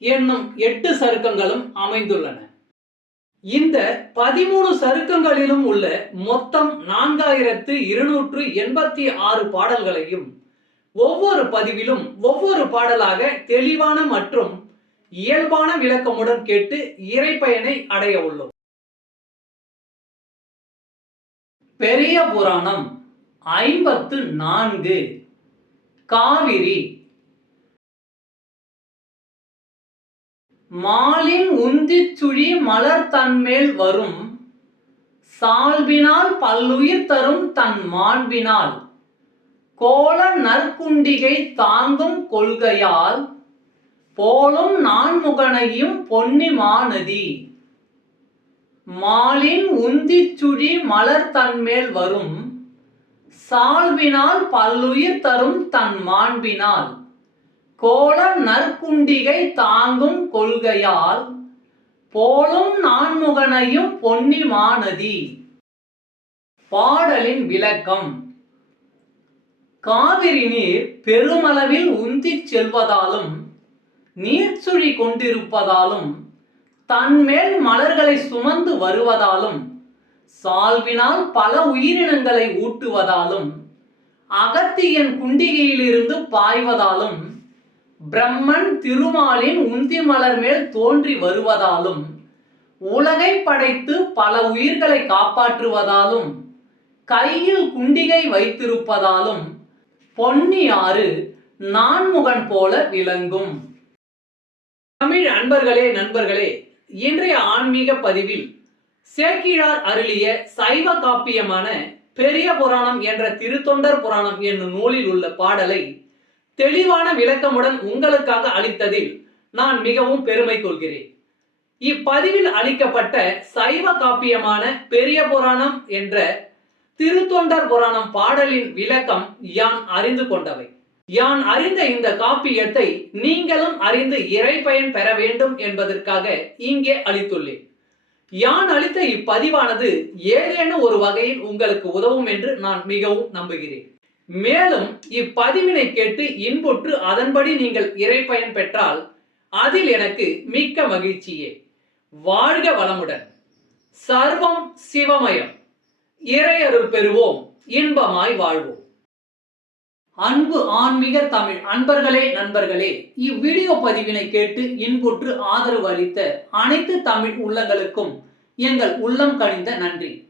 என்னும் எட்டு சருக்கங்களும் அமைந்துள்ளன. இந்த பதிமூணு சருக்கங்களிலும் உள்ள மொத்தம் நான்காயிரத்து இருநூற்று எண்பத்தி ஆறு பாடல்களையும் ஒவ்வொரு பதிவிலும் ஒவ்வொரு பாடலாக தெளிவான மற்றும் இயல்பான விளக்கமுடன் கேட்டு இறைப்பயனை அடைய உள்ளோம். பெரிய புராணம் ஐம்பத்து நான்கு. காவிரி மாலின் உந்திச் சுழி மலர் தன்மேல் வரும். சால்பினால் பல்லுயிர் தரும் தன் மாண்பினால். கோல நற்குண்டிகை தாங்கும் கொள்கையால் போலும் நான்முகனையும் பொன்னிமானதி மாலின் உந்திச் சுழி மலர் தன்மேல் வரும். சால்பினால் பல்லுயிர் தரும் தன் மாண்பினால். கோல நற்குண்டிகை தாங்கும் கொள்கையால் போலும் நான்முகனையும் பொன்னி மாநதி பாடலின் விளக்கம். காவிரி நீர் பெருமளவில் உந்திச் செல்வதாலும் நீர்ச்சுழி கொண்டிருப்பதாலும் தன்மேல் மலர்களை சுமந்து வருவதாலும் சால்வினால் பல உயிரினங்களை ஊட்டுவதாலும் அகத்தியன் குண்டிகையிலிருந்து பாய்வதாலும் பிரம்மன் திருமாலின் உந்தி மலர் மேல் தோன்றி வருவதாலும் உலகை படைத்து பல உயிர்களை காப்பாற்றுவதாலும் கையில் குண்டிகை வைத்திருப்பதாலும் பொன்னியாறு நான்முகன் போல விளங்கும். தமிழ் அன்பர்களே நண்பர்களே இன்றைய ஆன்மீக பதிவில் சேக்கிழார் அருளிய சைவ காப்பியமான பெரிய புராணம் என்ற திருத்தொண்டர் புராணம் என்னும் நூலில் உள்ள பாடலை தெளிவான விளக்கமுடன் உங்களுக்காக அளித்ததில் நான் மிகவும் பெருமை கொள்கிறேன். இப்பதிவில் அளிக்கப்பட்ட சைவ காப்பியமான பெரிய புராணம் என்ற திருத்தொண்டர் புராணம் பாடலின் விளக்கம் யான் அறிந்து கொண்டவை. யான் அறிந்த இந்த காப்பியத்தை நீங்களும் அறிந்து இறை பயன் பெற வேண்டும் என்பதற்காக இங்கே அளித்துள்ளேன். யான் அளித்த இப்பதிவானது ஏதேனும் ஒரு வகையில் உங்களுக்கு உதவும் என்று நான் மிகவும் நம்புகிறேன். மேலும் இப்பதிவினை கேட்டு இன்புற்று அதன்படி நீங்கள் இறை பயன் பெற்றால் அதில் எனக்கு மிக்க மகிழ்ச்சியே. வாழ்க வளமுடன். சர்வம் சிவமயம். இறையருள் பெறுவோம். இன்பமாய் வாழ்வோம். அன்பு ஆன்மீக தமிழ் அன்பர்களே நண்பர்களே இவ்வீடியோ பதிவினை கேட்டு இன்புற்று ஆதரவு அளித்த அனைத்து தமிழ் உள்ளங்களுக்கும் எங்கள் உள்ளம் கனிந்த நன்றி.